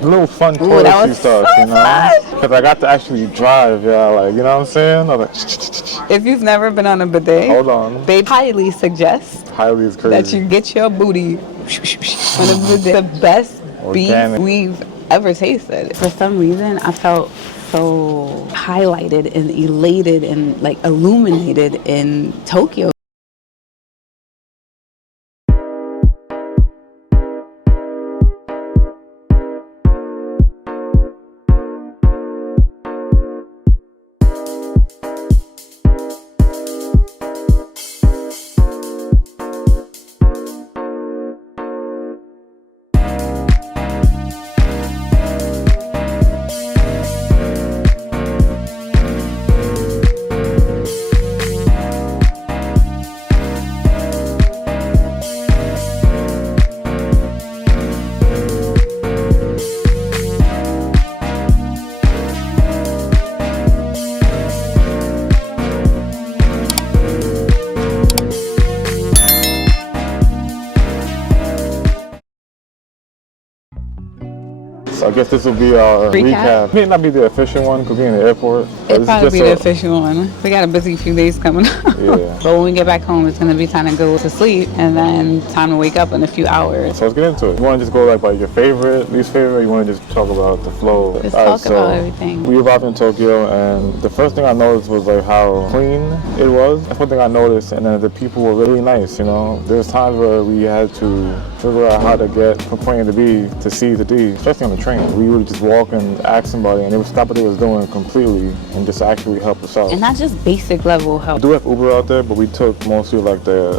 Little fun touristy stuff, you know? Because I got to actually drive, yeah, like, you know what I'm saying? I was like, if you've never been on a bidet, hold on. they highly suggest Highly is crazy. that you get your booty on a bidet. The best Organic. beef we've ever tasted. For some reason, I felt so highlighted and elated and like illuminated in Tokyo. So I guess this will be our recap. It may not be the official one because we're in the airport. It'll probably be the official one. We got a busy few days coming up. Yeah. But when we get back home, it's going to be time to go to sleep and then time to wake up in a few hours. So let's get into it. You want to just go like by your favorite, least favorite, or you want to just talk about the flow? Let's talk about everything. We arrived in Tokyo and the first thing I noticed was like how clean it was. That's one thing I noticed, and then the people were really nice, you know. There's times where we had to figure out how to get from point A to B to C to D, especially on the train. We would just walk and ask somebody and they would stop what they was doing completely and just actually help us out. And not just basic level help. We do have Uber out there, but we took mostly like the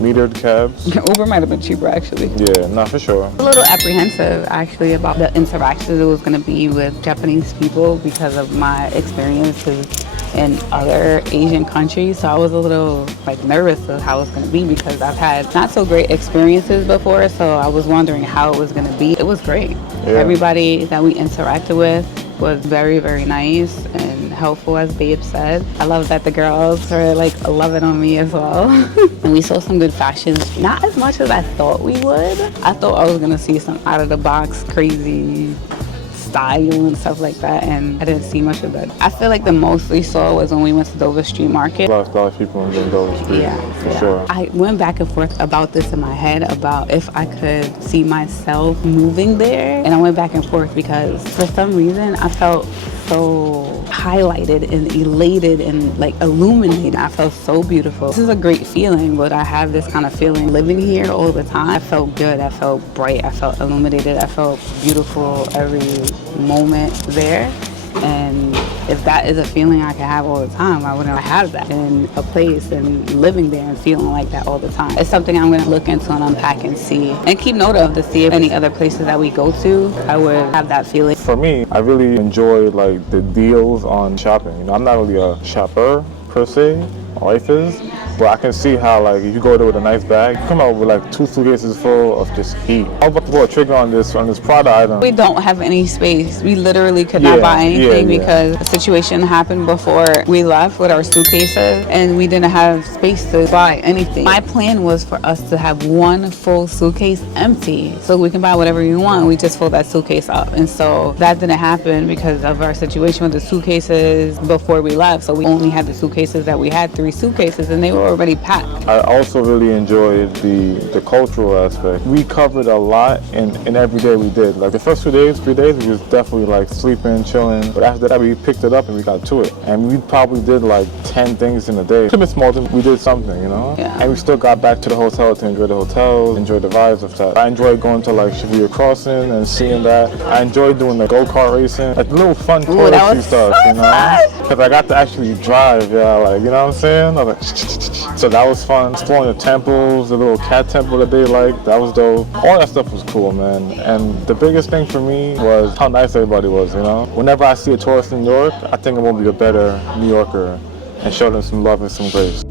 metered cabs. Uber might have been cheaper actually. Yeah, not for sure. A little apprehensive actually about the interactions it was going to be with Japanese people because of my experiences in other Asian countries. So I was a little like nervous of how it's going to be because I've had not so great experiences before. So I was wondering how it was going to be. It was great. Yeah. Everybody that we interacted with was very, very nice and helpful, as Babe said. I love that the girls were like loving on me as well. And we saw some good fashions, not as much as I thought we would. I thought I was gonna see some out of the box crazy style and stuff like that, and I didn't see much of that. I feel like the most we saw was when we went to Dover Street Market. A lot of people in Dover Street, for sure. I went back and forth about this in my head about if I could see myself moving there, and I went back and forth because for some reason I felt so highlighted and elated and like illuminated. I felt so beautiful. This is a great feeling, but I have this kind of feeling living here all the time. I felt good, I felt bright, I felt illuminated, I felt beautiful every moment there. And if that is a feeling I can have all the time, why wouldn't I have that in a place and living there and feeling like that all the time? It's something I'm going to look into and unpack and see and keep note of to see if any other places that we go to, I would have that feeling. For me, I really enjoy like the deals on shopping. You know, I'm not really a shopper per se. My wife is, but I can see how like if you go there with a nice bag, you come out with like 2 suitcases full of just heat. I was about to pull a trigger on this Prada item. We don't have any space. We literally could not buy anything because a situation happened before we left with our suitcases and we didn't have space to buy anything. My plan was for us to have one full suitcase empty so we can buy whatever we want. We just fold that suitcase up, and so that didn't happen because of our situation with the suitcases before we left. So we only had the suitcases that we had, 3 suitcases, and they were already packed. I also really enjoyed the cultural aspect. We covered a lot in every day we did. Like the first 3 days, we was definitely like sleeping, chilling. But after that, we picked it up and we got to it. And we probably did like 10 things in a day. Could have been small, we did something, you know? Yeah. And we still got back to the hotel to enjoy the hotel, enjoy the vibes of that. I enjoyed going to like Shibuyacrossing and seeing that. I enjoyed doing the go-kart racing, like little fun touristy stuff, you know? Because I got to actually drive, yeah, like, you know what I'm saying? I was like, so that was fun. Exploring the temples, the little cat temple that they liked, that was dope. All that stuff was cool, man. And the biggest thing for me was how nice everybody was, you know? Whenever I see a tourist in New York, I think I'm gonna be a better New Yorker and show them some love and some grace.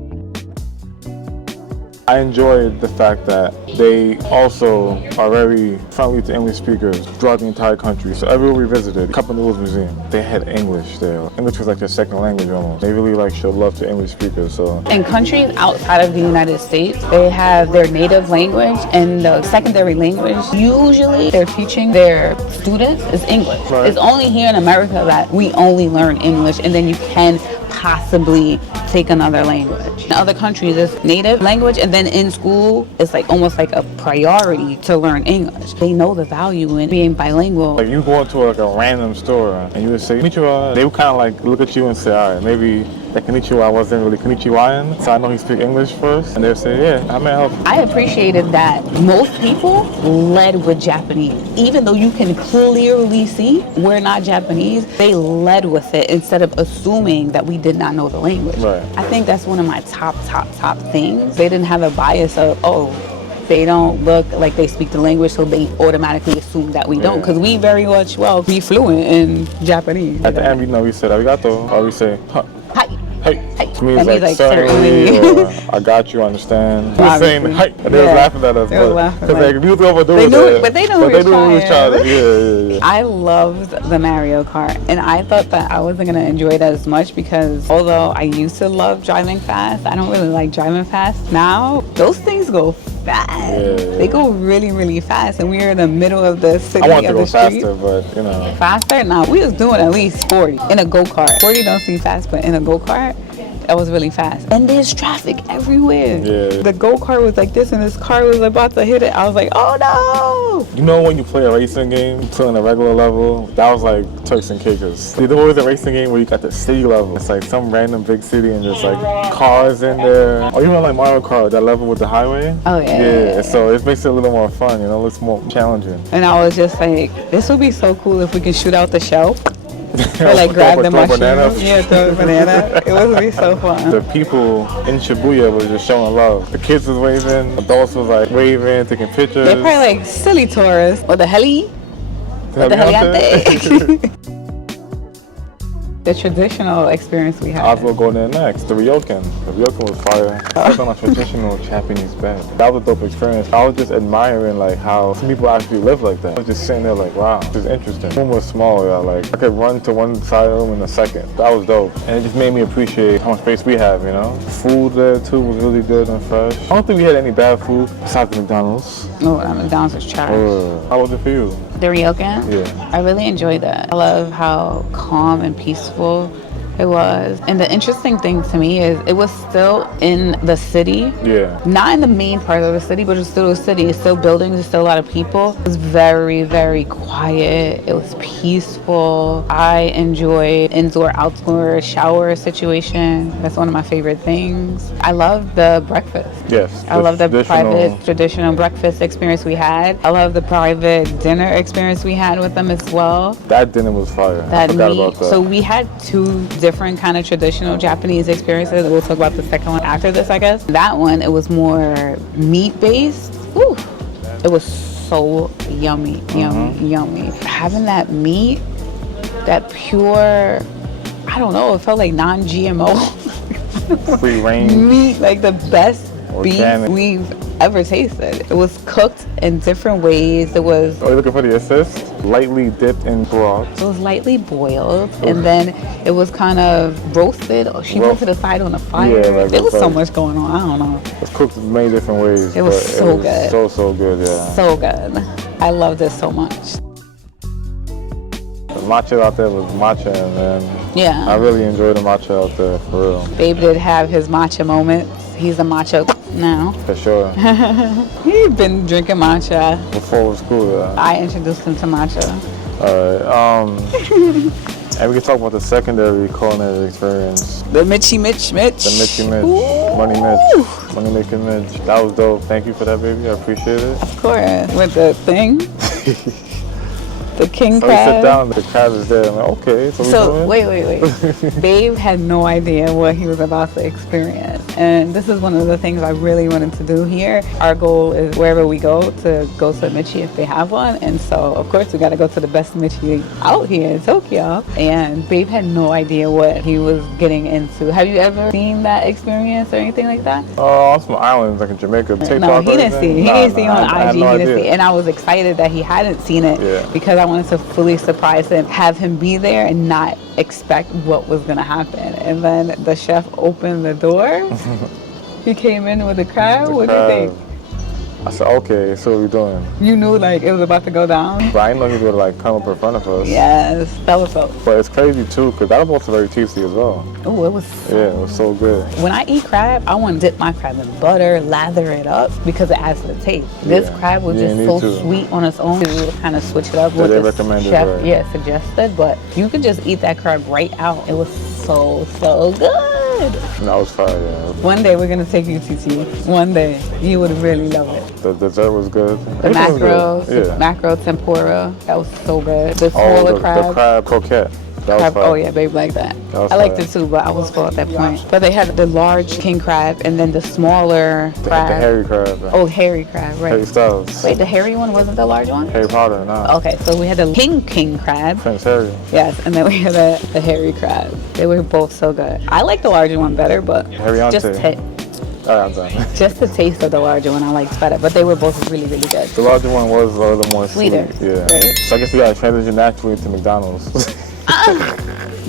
I enjoyed the fact that they also are very friendly to English speakers throughout the entire country. So everywhere we visited, Cup Noodles Museum, they had English there. English was like their second language almost. They really like showed love to English speakers. So in countries outside of the United States, they have their native language and the secondary language. Usually they're teaching their students is English. Right. It's only here in America that we only learn English, and then you can possibly take another language. In other countries, it's native language, and then in school, it's like almost like a priority to learn English. They know the value in being bilingual. like you go into like a random store and you would say konnichiwa, they would kind of like look at you and say, all right, maybe that konnichiwa wasn't really konnichiwayan, so I know he speak English first, and they'll say, yeah, how may I help you? I appreciated that most people led with Japanese. Even though you can clearly see we're not Japanese, they led with it instead of assuming that we did not know the language. Right. I think that's one of my top things. They didn't have a bias of, oh, they don't look like they speak the language, so they automatically assume that we don't, because we very much be fluent in Japanese. At the end, you know, we said arigato, or we say, huh. Hi. Hey, Hey. to me it's And he's like like, certainly, certainly. or I got you, understand. He was saying Obviously. hey, and they was laughing at us, They was but laughing, because like, we was overdoing they knew it, it, but they knew but we they was knew we was trying. trying to, yeah. I loved the Mario Kart, and I thought that I wasn't gonna enjoy it as much because although I used to love driving fast, I don't really like driving fast. Now, those things go fast. Yeah. They go really, really fast, and we were in the middle of the city I want to of go the street. faster, but you know. Faster? Nah, we was doing at least 40 in a go-kart. 40 don't seem fast, but in a go-kart, that was really fast. And there's traffic everywhere. Yeah. The go-kart was like this, and this car was about to hit it. I was like, oh no! You know when you play a racing game, you play on a regular level, that was like Turks and Caicos. There's always a racing game where you got the city level. It's like some random big city and just like cars in there. Or even like Mario Kart, that level with the highway. Oh yeah. Yeah, so it makes it a little more fun, you know, it's more challenging. And I was just like, this would be so cool if we could shoot out the shell. Or like grab the throw mushroom. bananas. Yeah, throw a banana. It would be so fun. The people in Shibuya was just showing love. The kids was waving, adults was like waving, taking pictures. They're probably like silly tourists. Or the heli. What the Helicopter. The traditional experience we had. I was gonna go there next. The ryokan. The ryokan was fire. I was on a traditional Japanese bed. That was a dope experience. I was just admiring like how some people actually live like that. I was just sitting there like, wow, this is interesting. The room was small, yeah. Like I could run to one side of the room in a second. That was dope. And it just made me appreciate how much space we have, you know? Food there too was really good and fresh. I don't think we had any bad food besides the McDonald's. No, that McDonald's was trash. How was it for you? The ryokan? Yeah. I really enjoyed that. I love how calm and peaceful it was. And the interesting thing to me is it was still in the city. Yeah. Not in the main part of the city, but it's still a city. It's still buildings. It's still a lot of people. It was very, very quiet. It was peaceful. I enjoyed indoor-outdoor shower situation. That's one of my favorite things. I love the breakfast. Yes. I love the private traditional breakfast experience we had. I love the private dinner experience we had with them as well. That dinner was fire. I forgot about that. So we had two different kind of traditional Japanese experiences. We'll talk about the second one after this, I guess. That one, it was more meat-based. Ooh, it was so yummy, yummy. Having that meat, that pure, I don't know, it felt like non-GMO. Free range. Meat, like the best Organic. beef we've ever tasted. It was cooked in different ways. It was Are you looking for the assist? Lightly dipped in broth. It was lightly boiled, and then it was kind of roasted. Or she went to the side on the fire. Yeah, like there was so roasted. much going on. I don't know. It's cooked in many different ways. It was but so good. So good, yeah. So good. I love this so much. The matcha out there was matcha, and then I Yeah. really enjoyed the matcha out there, for real. Babe did have his matcha moments. He's a matcha now. For sure. He's been drinking matcha. Before it was cool, yeah. I introduced him to matcha. Alright, and we can talk about the secondary culinary experience. The Mitchy Mitch. The Mitchy Mitch, Money Mitch, Money Making Mitch. That was dope. Thank you for that, baby. I appreciate it. Of course. With the thing. The king So we sit crab. down, the crab is there. I'm like, okay, so we So doing? wait. Babe had no idea what he was about to experience. and this is one of the things I really wanted to do here. Our goal is wherever we go to Michi if they have one, and so of course we got to go to the best Michi out here in Tokyo. And Babe had no idea what he was getting into. Have you ever seen that experience or anything like that? On some islands like in Jamaica. No, he didn't see it. He didn't see it on IG. No, he didn't see it. And I was excited that he hadn't seen it because I wanted to fully surprise him, have him be there and not expect what was going to happen. And then the chef opened the door. He came in with a crab. What do you think? I said, okay, so what we doing? You knew like it was about to go down? But I didn't know he was going to like come up in front of us. Yes, that was so. But it's crazy too, because that was also very tasty as well. Oh, it was so yeah, it was so good. When I eat crab, I want to dip my crab in butter, lather it up, because it adds to the taste. This crab was just so sweet on its own. To kind of switch it up with the chef, suggested, but you could just eat that crab right out. It was so good. That was fire, yeah. One day we're gonna take you, TT. One day you would really love it. The dessert was good. The mackerel, mackerel tempura, that was so good. The smaller crab. The crab croquette. That was fire. Oh yeah, Babe liked that. I liked it too, but I was full at that point. But they had the large king crab and then the smaller crab. The hairy crab. Oh, hairy crab, right. Harry Styles. Wait, the hairy one wasn't the large one? Harry Potter, no. Okay, so we had the king crab. Prince Harry. Yes, and then we had the hairy crab. They were both so good. I like the larger one better, but just I'm done. Just the taste of the larger one I liked better, but they were both really good. The larger one was a little more sweeter. Yeah. Right? So I guess we gotta transition naturally to McDonald's.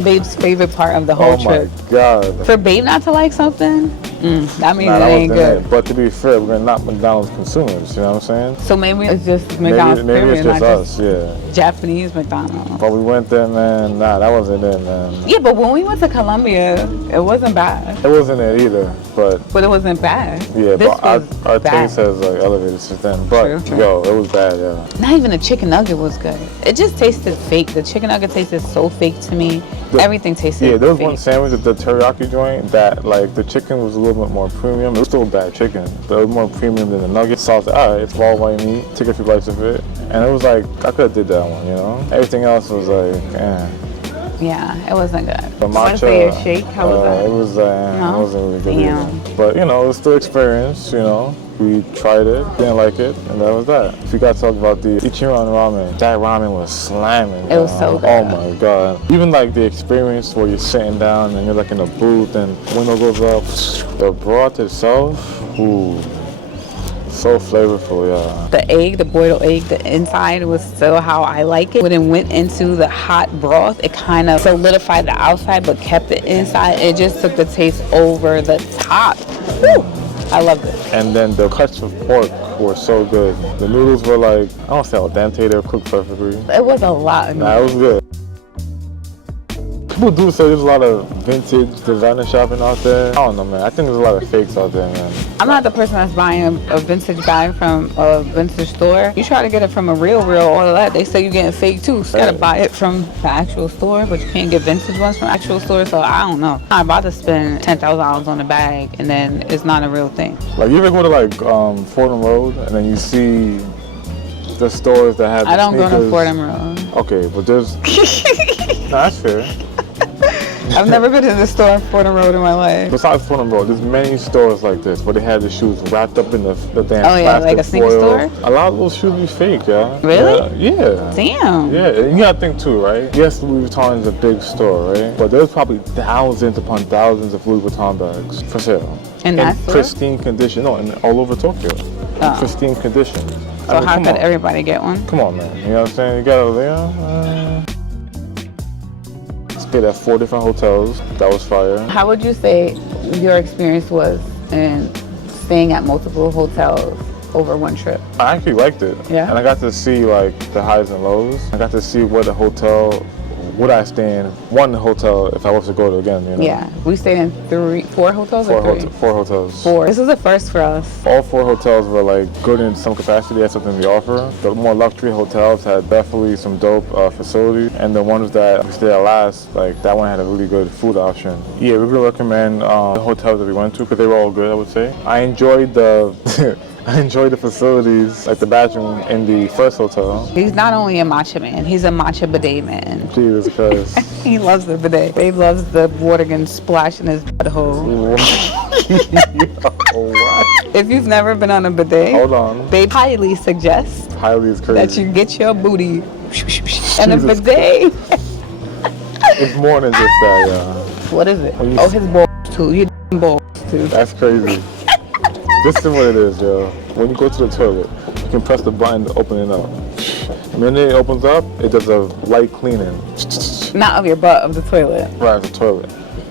Babe's favorite part of the whole trip. Oh my God. For Babe not to like something, that means it ain't good. But to be fair, we're not McDonald's consumers, you know what I'm saying? So maybe it's just McDonald's. Maybe it's just us, yeah. Japanese McDonald's. But we went there, man. Nah, that wasn't it, man. Yeah, but when we went to Colombia, it wasn't bad. It wasn't it either, but it wasn't bad. Yeah, but our taste has like elevated since then. But yo, it was bad, yeah. Not even the chicken nugget was good. It just tasted fake. The chicken nugget tasted so fake to me. Everything tasted fake. Yeah, there was one sandwich at the teriyaki joint that like the chicken was a little bit more premium. It was still bad chicken, but it was more premium than the nugget. So I was like, all right, it's all white meat. Took a few bites of it, and it was like I could have did that one, you know. Everything else was like, Yeah, it wasn't good. The matcha shake, how was that? It was, it wasn't really good either. But you know, it was still experience, you know. We tried it, didn't like it, and that was that. If you got to talk about the Ichiran ramen, that ramen was slamming. It was so good. Oh my God. Even like the experience where you're sitting down and you're like in a booth and window goes up, the broth itself, ooh. So flavorful, yeah. The egg, the boiled egg, the inside was still how I like it. When it went into the hot broth, it kind of solidified the outside but kept the inside. It just took the taste over the top. Woo! I loved it. And then the cuts of pork were so good. The noodles were like, I don't say al dente, they were cooked perfectly. It was a lot. Nah, it was good. People do say there's a lot of vintage designer shopping out there. I don't know, man. I think there's a lot of fakes out there, man. I'm not the person that's buying a vintage bag from a vintage store. You try to get it from a real, all of that. They say you're getting fake too. So you gotta buy it from the actual store, but you can't get vintage ones from actual stores. So I don't know. I'm about to spend $10,000 on a bag and then it's not a real thing. Like you ever go to like Fordham Road and then you see the stores that have the I don't sneakers. go to Fordham Road. Okay, but there's no, that's fair. I've never been in the store on Fordham Road in my life. Besides Fordham Road, there's many stores like this where they have the shoes wrapped up in the damn plastic like a sneaker foil. store? A lot of those shoes be fake, yeah. Really? Yeah. Damn. Yeah, and you gotta think too, right? Yes, Louis Vuitton is a big store, right? But there's probably thousands upon thousands of Louis Vuitton bags for sale. In that store? Pristine condition. No, all over Tokyo. In pristine condition. So how could everybody get one? Come on, man. You know what I'm saying? You gotta, stayed at 4 different hotels. That was fire. How would you say your experience was in staying at multiple hotels over one trip? I actually liked it. Yeah. And I got to see like the highs and lows. I got to see what the hotel would I stay in one hotel if I was to go to again, you know? Yeah. We stayed in 4 hotels or 3? 4 hotels. 4. This is a first for us. All 4 hotels were like good in some capacity. They had something to offer. The more luxury hotels had definitely some dope facilities. And the ones that we stayed at last, like that one had a really good food option. Yeah, we're gonna recommend the hotels that we went to because they were all good, I would say. I enjoyed the I enjoyed the facilities, like the bathroom in the first hotel. He's not only a matcha man, he's a matcha bidet man. Jesus Christ. He loves the bidet. Babe loves the water getting splashed in his butthole. What? If you've never been on a bidet, Hold on. they highly suggest Highly is crazy. that you get your booty in a bidet. It's more than just that, yeah. What is it? Oh, his balls too. Your balls too. That's crazy. This is what it is, yo. When you go to the toilet, you can press the button to open it up. And when it opens up, it does a light cleaning. Not of your butt, of the toilet. Right, the toilet.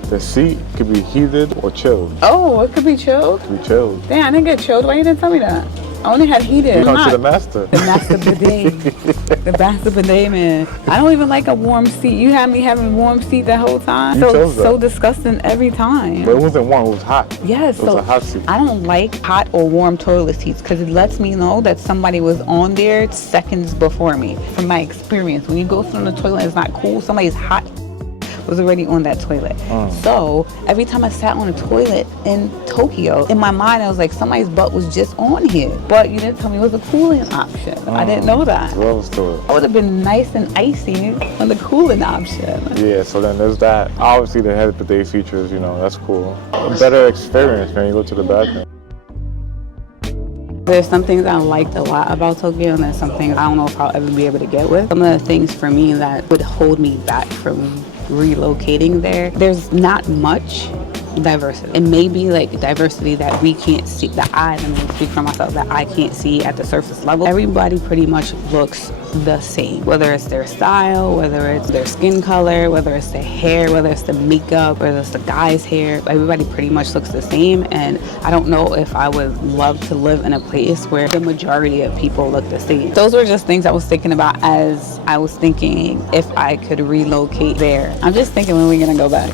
The seat could be heated or chilled. Oh, it could be chilled? It could be chilled. Damn, I didn't get chilled. Why you didn't tell me that? I only had heated. You come to the master. The master bidet. The master bidet, man. I don't even like a warm seat. You had me having a warm seat the whole time. You chose that. So disgusting every time. But it wasn't warm, it was hot. Yes. It was a hot seat. I don't like hot or warm toilet seats because it lets me know that somebody was on there seconds before me. From my experience, when you go through the toilet, it's not cool. Somebody's hot was already on that toilet. So every time I sat on a toilet in Tokyo, in my mind I was like, somebody's butt was just on here. But you didn't tell me it was a cooling option. I didn't know that. What was to it? I would have been nice and icy on the cooling option. Yeah, so then there's that. Obviously the head bidet features, you know, that's cool. A better experience when you go to the bathroom. There's some things I liked a lot about Tokyo, and there's some things I don't know if I'll ever be able to get with. Some of the things for me that would hold me back from relocating there's not much diversity. It may be like diversity that we can't see, that let me speak for myself, that I can't see at the surface level. Everybody pretty much looks the same, whether it's their style, whether it's their skin color, whether it's the hair, whether it's the makeup, whether it's the guy's hair. Everybody pretty much looks the same, and I don't know if I would love to live in a place where the majority of people look the same. Those were just things I was thinking about as I was thinking if I could relocate there. I'm just thinking, when we're gonna go back?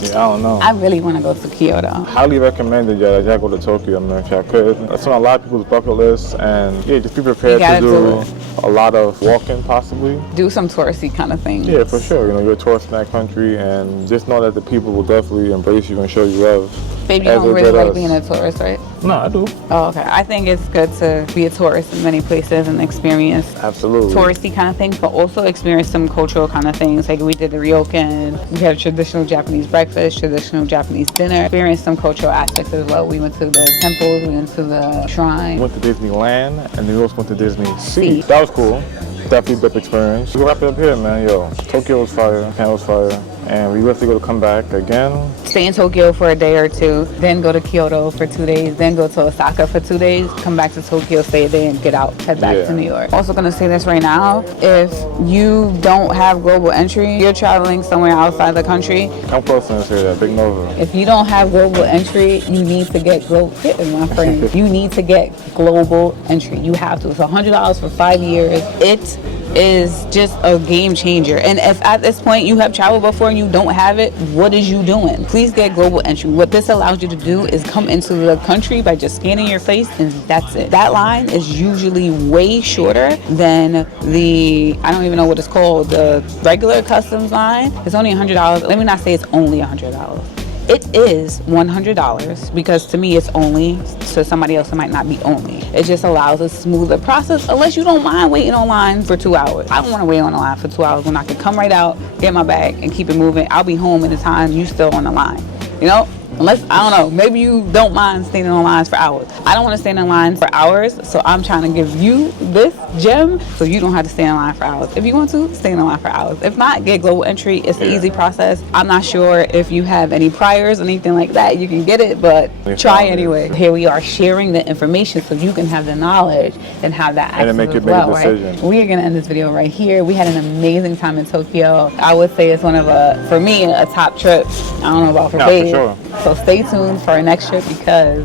Yeah, I don't know. I really want to go to Kyoto. Highly recommended y'all go to Tokyo, man, if y'all could. That's on a lot of people's bucket lists, and yeah, just be prepared to do a lot of walking, possibly. Do some touristy kind of things. Yeah, for sure. You know, you're a tourist in that country, and just know that the people will definitely embrace you and show you love. Baby, you don't really like being a tourist, right? No, I do. Oh, okay. I think it's good to be a tourist in many places and experience absolutely touristy kind of things, but also experience some cultural kind of things. Like we did the ryokan, we had a traditional Japanese breakfast, traditional Japanese dinner, experience some cultural aspects as well. We went to the temples, we went to the shrine. We went to Disneyland, and we also went to Disney Sea. That was cool. Definitely a big experience. We'll wrap it up here, man. Yo, Tokyo was fire, Japan was fire, and we have to go to come back again. Stay in Tokyo for a day or two, then go to Kyoto for 2 days, then go to Osaka for 2 days, come back to Tokyo, stay a day, and get out, head back to New York. Also gonna say this right now, if you don't have global entry, you're traveling somewhere outside the country. Come close and say that, Big Nova. If you don't have global entry, you need to get global, my friend. You need to get global entry. You have to. It's $100 for 5 years. It is just a game changer. And if at this point you have traveled before and you don't have it, what is you doing? Please get global entry. What this allows you to do is come into the country by just scanning your face, and that's it. That line is usually way shorter than the, I don't even know what it's called, the regular customs line. It's only $100. Let me not say it's only $100. It is $100 because to me it's only, to somebody else it might not be only. It just allows a smoother process unless you don't mind waiting online for 2 hours. I don't want to wait on the line for 2 hours when I can come right out, get my bag, and keep it moving. I'll be home in the time you still on the line. You know? Unless, I don't know, maybe you don't mind standing on lines for hours. I don't want to stand in line for hours, so I'm trying to give you this gem so you don't have to stand in line for hours. If you want to, stand in line for hours. If not, get global entry. It's an easy process. I'm not sure if you have any priors or anything like that. You can get it, but try anyway. Here we are sharing the information so you can have the knowledge and have that access as well, right? We are going to end this video right here. We had an amazing time in Tokyo. I would say it's one of for me, a top trip. I don't know about for Babe. For sure. So stay tuned for our next trip because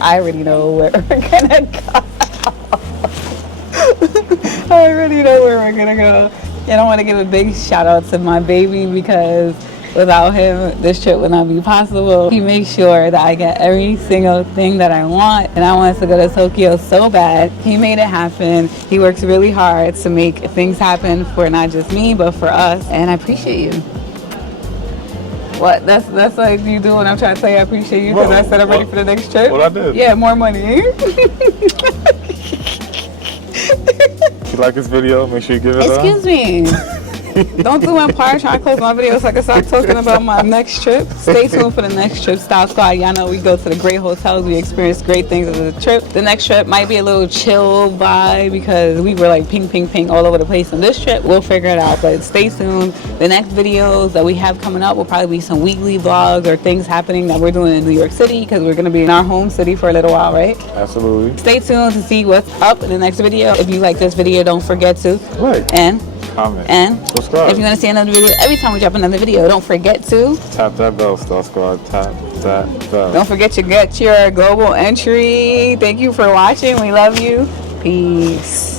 I already know where we're gonna go. I already know where we're gonna go. And I want to give a big shout out to my baby because without him, this trip would not be possible. He makes sure that I get every single thing that I want, and I want us to go to Tokyo so bad. He made it happen. He works really hard to make things happen for not just me, but for us, and I appreciate you. What? That's like you do when I'm trying to tell you I appreciate you because I said I'm ready for the next trip? What I did? Yeah, more money. If you like this video, make sure you give it Excuse me. Don't do my part. Trying to close my video so I can start talking about my next trip. Stay tuned for the next trip. Style Squad, y'all know we go to the great hotels. We experience great things of the trip. The next trip might be a little chill vibe because we were like ping, ping, ping all over the place. On this trip, we'll figure it out. But stay tuned. The next videos that we have coming up will probably be some weekly vlogs or things happening that we're doing in New York City because we're going to be in our home city for a little while, right? Absolutely. Stay tuned to see what's up in the next video. If you like this video, don't forget to like and comment and subscribe. If you want to see another video, every time we drop another video, don't forget to tap that bell, Style Squad. Tap that bell. don't forget to get your global entry. Thank you for watching. We love you. Peace.